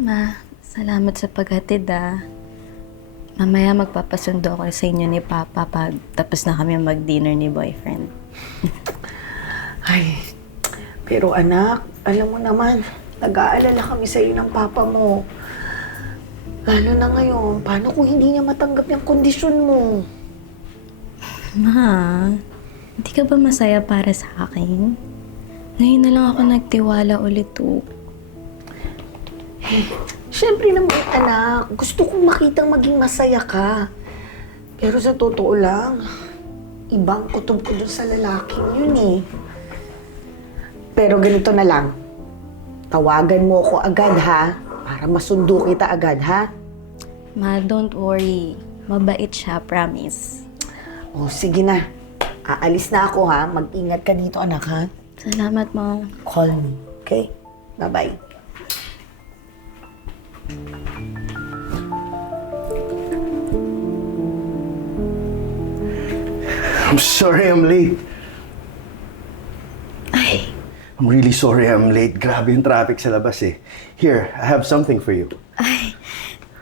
Ma, salamat sa paghatid ah. Mamaya magpapasundo ako sa inyo ni Papa pag tapos na kami mag-dinner ni boyfriend. Ay, pero anak, alam mo naman, nag-aalala kami sa iyo ng papa mo. Lalo na ngayon, paano kung hindi niya matanggap yung kondisyon mo? Ma, hindi ka ba masaya para sa akin? Ngayon na lang ako nagtiwala ulit oh. Siyempre naman, anak, gusto kong makitang maging masaya ka. Pero sa totoo lang, ibang kutob ko dun sa lalaking yun eh. Pero ganito na lang, tawagan mo ako agad ha, para masundo kita agad ha. Ma, don't worry. Mabait siya, promise. O sige na, aalis na ako ha, mag-ingat ka dito anak ha. Salamat, Ma. Call me, okay? Bye-bye. I'm sorry I'm late. Ay, I'm really sorry I'm late. Grabe yung traffic sa labas eh. Here, I have something for you.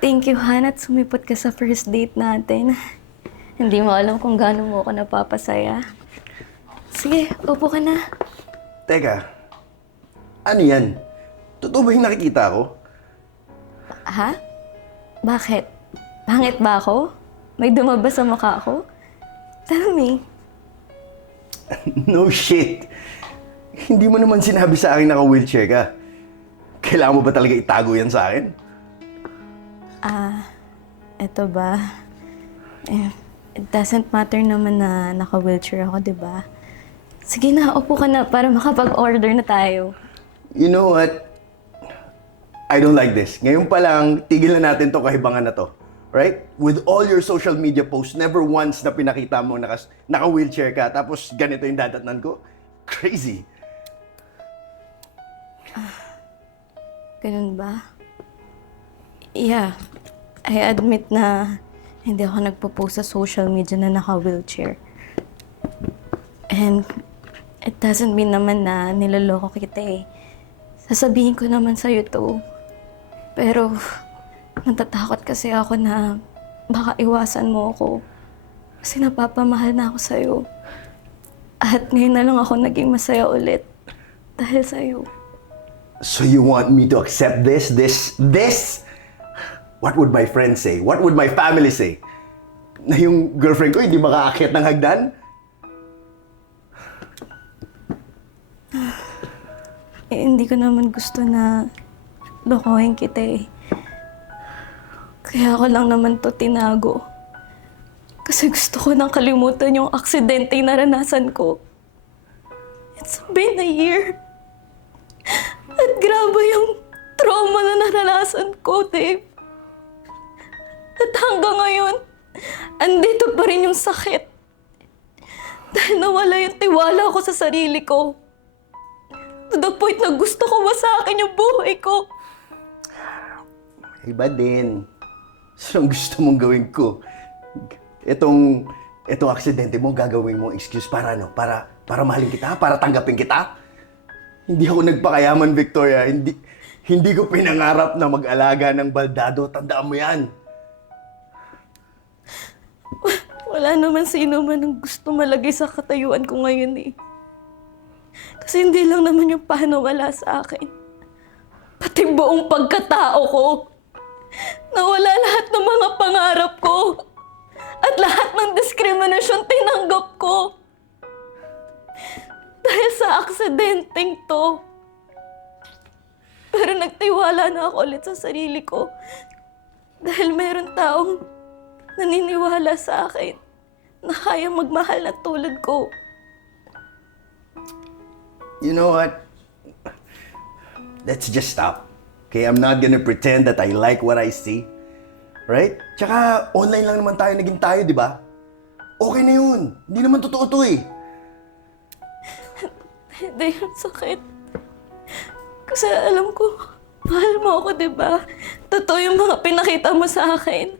thank you, Han, at sumipot ka sa first date natin. Hindi mo alam kung gaano mo ako napapasaya. Sige, upo ka na. Teka, ano yan? Totoo ba yung nakikita ko? Ha? Bakit? Pangit ba ako? May dumaba sa mukha ko? Tell me. No shit. Hindi mo naman sinabi sa akin naka-wheelchair ka. Kailangan mo ba talaga itago yan sa akin? Eto ba? It doesn't matter naman na naka-wheelchair ako, di ba? Sige na, upo ka na para makapag-order na tayo. You know what? I don't like this. Ngayon pa lang, tigil na natin to kahibangan na to. Right? With all your social media posts, never once na pinakita mo naka-wheelchair ka, tapos ganito yung dadatnan ko. Crazy. Ganun ba? Yeah, I admit na hindi ako nagpo-post sa social media na naka-wheelchair. And it doesn't mean naman na niloloko kita eh. Sasabihin ko naman sa'yo to. Pero natatakot kasi ako na baka iwasan mo ako. Kasi napapamahal na ako sa'yo. At ngayon na lang ako naging masaya ulit. Dahil sa'yo. So you want me to accept this? What would my friends say? What would my family say? Na yung girlfriend ko hindi makaakyat ng hagdan? Hindi ko naman gusto na lokohin kita eh. Kaya ako lang naman to tinago. Kasi gusto ko nang kalimutan yung aksidente na naranasan ko. It's been a year. At grabe yung trauma na naranasan ko, Dave. At hanggang ngayon, andito pa rin yung sakit. Dahil nawala yung tiwala ko sa sarili ko. To the point na gusto ko wasakin yung buhay ko. Iba din. So, ang gusto mong gawin ko? Itong aksidente mo, gagawin mo excuse para ano? Para mahalin kita? Para tanggapin kita? Hindi ako nagpakayaman, Victoria. Hindi ko pinangarap na mag-alaga ng baldado. Tandaan mo yan. Wala naman sino man ang gusto malagay sa katayuan ko ngayon eh. Kasi hindi lang naman yung paano wala sa akin. Pati buong pagkatao ko. Nawala lahat ng mga pangarap ko. At lahat ng diskriminasyon tinanggap ko. Dahil sa aksidenteng to. Pero nagtiwala na ako ulit sa sarili ko. Dahil meron taong naniniwala sa akin na kaya magmahal na tulad ko. You know what? Let's just stop. Okay, I'm not gonna pretend that I like what I see. Right? Tsaka, online lang naman tayo naging tayo, di ba? Okay na yun. Hindi naman totoo to eh. Hindi yung sakit. Kasi alam ko, mahal mo ako, di ba? Totoo yung mga pinakita mo sa akin.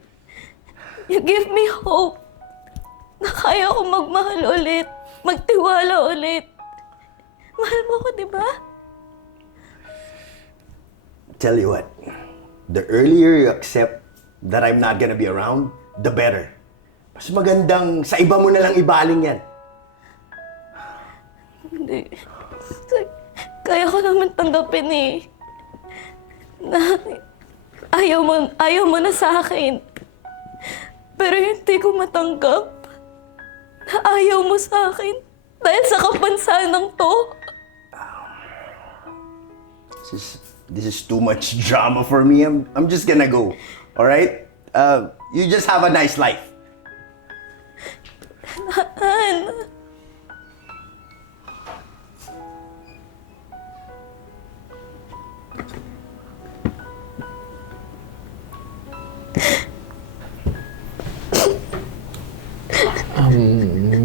You give me hope na kaya ko magmahal ulit, magtiwala ulit. Mahal mo ako, di ba? Tell you what, the earlier you accept that I'm not gonna be around, the better. Mas magandang sa iba mo na lang ibaling yan. Hindi. Kaya ko naman tanggapin eh. Na ayaw mo na sa akin. Pero hindi ko matanggap na ayaw mo sa akin dahil sa kapansanan to. This is too much drama for me. I'm just gonna go. All right? You just have a nice life. Han.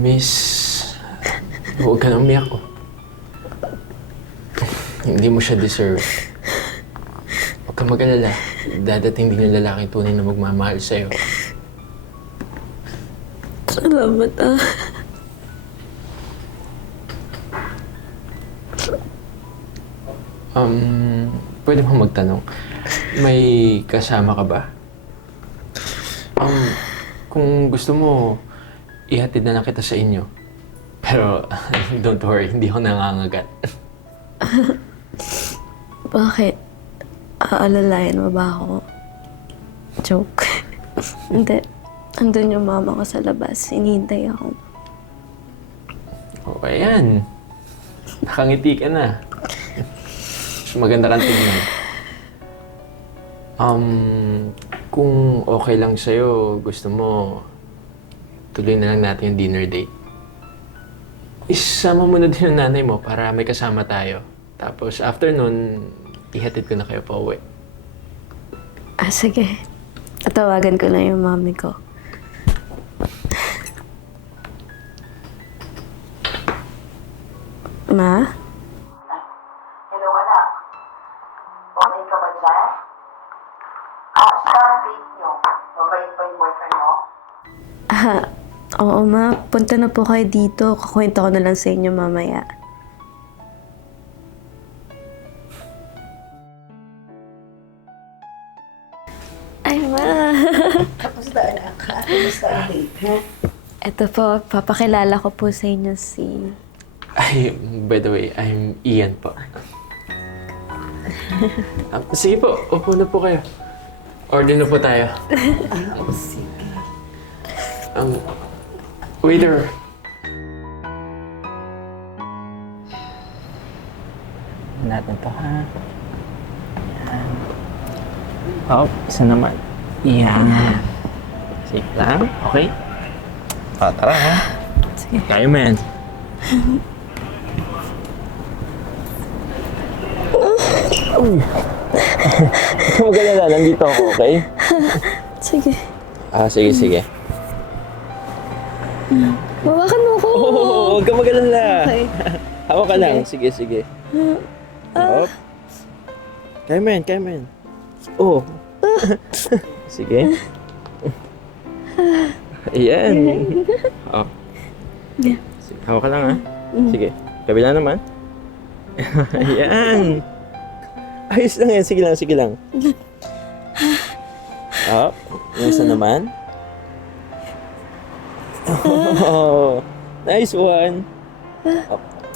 Miss, huwag ka nang umiyak ko. Hindi mo siya deserve. Huwag kang mag-alala. Dadating din yung lalaking tunay na magmamahal sa'yo. Salamat ah. Pwede mo magtanong, may kasama ka ba? Kung gusto mo, ihatid na lang kita sa inyo. Pero, don't worry, hindi ako nangangagat. Bakit? Aalalayan mo ba ako? Joke. Hindi. Andun yung mama ko sa labas. Hinihintay ako. O, ayan. Nakangiti ka na. Maganda kang tignan. Kung okay lang sa'yo, gusto mo, tuloy na lang natin yung dinner date. Isama mo na din yung nanay mo para may kasama tayo. Tapos after nun, ihatid ko na kayo pa uwi. Ah, sige. Tatawagan ko na yung mami ko. Ma? Hello, anak. Okay ka ba dyan? Kamusta ang date nyo? Mabait pa yung boyfriend mo? Oo ma. Punta na po kayo dito. Kukwento ko na lang sa inyo mamaya. Ay, ma. Kamusta, anak? Kamusta ang date, ha? Ito po, papakilala ko po sa inyo si... Ay, by the way, I'm Ian po. Sige po, upo na po kayo. Order na po tayo. Sige. Waiter. Natin to, ha? Yan. Oh, isa naman. Yan. Safe lang, okay? Tara, ha? Sige. Tayo, man. Magalala, nandito ako, okay? Sige. Sige, sige. Bawakan mo ko. Huwag ka magalala. Okay. Hawak ka lang. Sige, sige. Hop. Kaya man. Oh. Sige. Ayan. Oh. Sige, hawak ka lang, ha? Sige. Kabila naman. Ayan. Ayos lang yan. Sige lang. Oh. Yung isa naman. Oh. Nice one.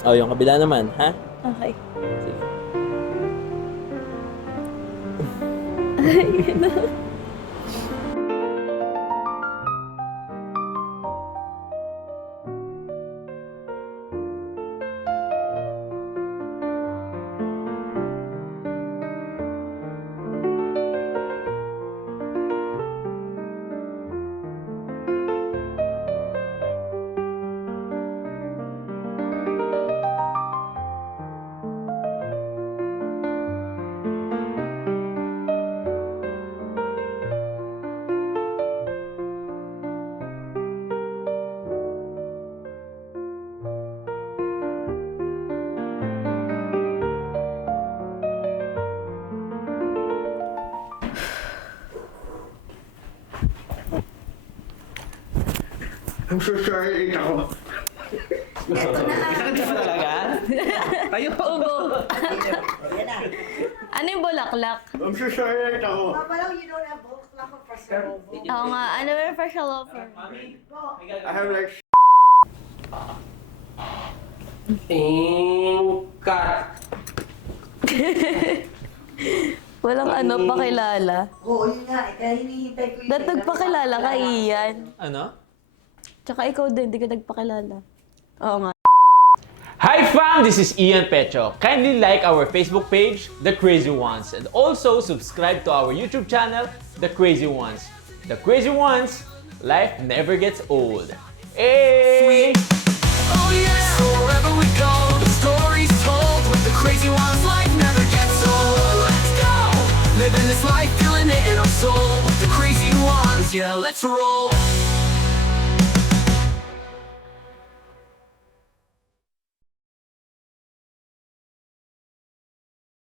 Oh, yung kabila naman, ha? Okay. Sige. I'm so sorry, ako. Eto na. Talaga? Yan na. Ano yung bulaklak? I'm so sorry ako. Papa, you don't have books like a personal book. Oo nga, ano yung partial offer? I have like Cut. Walang ano, pakilala. Oo, yun nga. Kaya hinihintay ko yun. Ba't nagpakilala ka, Ian? Ano? Tsaka ikaw din, di ka nagpakilala. Oo nga. Hi fam, this is Ian Pecho. Kindly like our Facebook page, The Crazy Ones, and also subscribe to our YouTube channel, The Crazy Ones. The Crazy Ones, life never gets old. Hey! Oh yeah, so wherever we go, the story's told. With the crazy ones, life never gets old. Let's go, living this life, feeling it in our soul. With the crazy ones, yeah, let's roll.